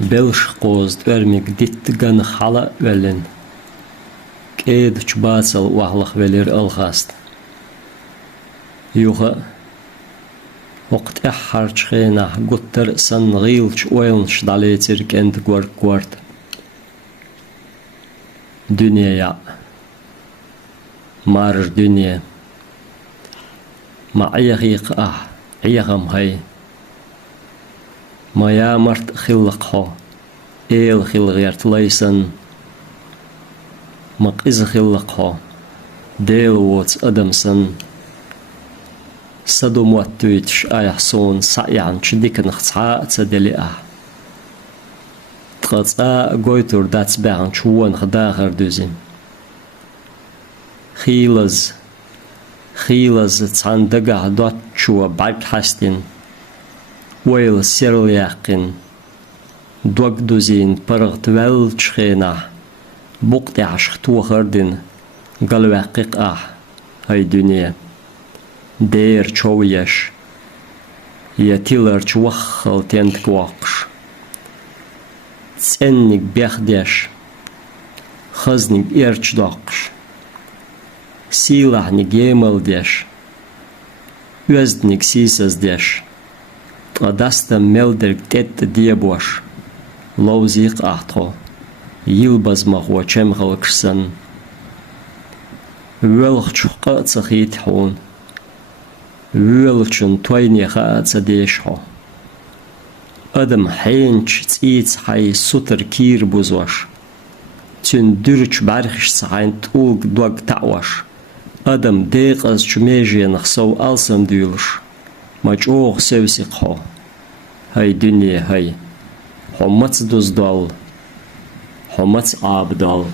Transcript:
بلش قوز تورميك ديت غن خلا ولن كيد چباصل وحلق ولير الخاست يوغا وقت احر چخينا قطر سن غيلش ويلنش داليتر كنت قورت دنيا مارج دنيا ما عيغيق عيغم هاي ما يا مرت خلقها إيل خلغيرت ليسن مقز خلقها ديل ووتس أدمسن صدو موتويتش آيحسون سعيان شديك نخصعاء تسدلي تغطاء قويتور داتس باعن شوان خداغر دوزين خيلز تسعن دقا دوات شوى بعد حاستين ويل سيرلياقين دوك دوزين برغت والتشخينا بوقتي عشختو خردين قلواقيق هاي دنيا دير شويش يتيلر شوخل تنتك واقش تسنك بيخديش خزنك إرش داقش سيلحنك يمل ديش وزنك سيسز ديش قداستا ملدرك تت ديبوش لوزيق أحطو يلبز مخوة چمخلقشسن ويلخ چوقا تسخيت حون ويلچن تويني خاطس ديشحو أدم حينش تسيت حي سوتر كير بوزوش تن درچ برخش سعين توق دوق تعوش أدم ديق از چميجي نخسو ألسم ديولش مجوغ سوسيقو هاي دنيا هاي حمت دوزدال حمت عابدال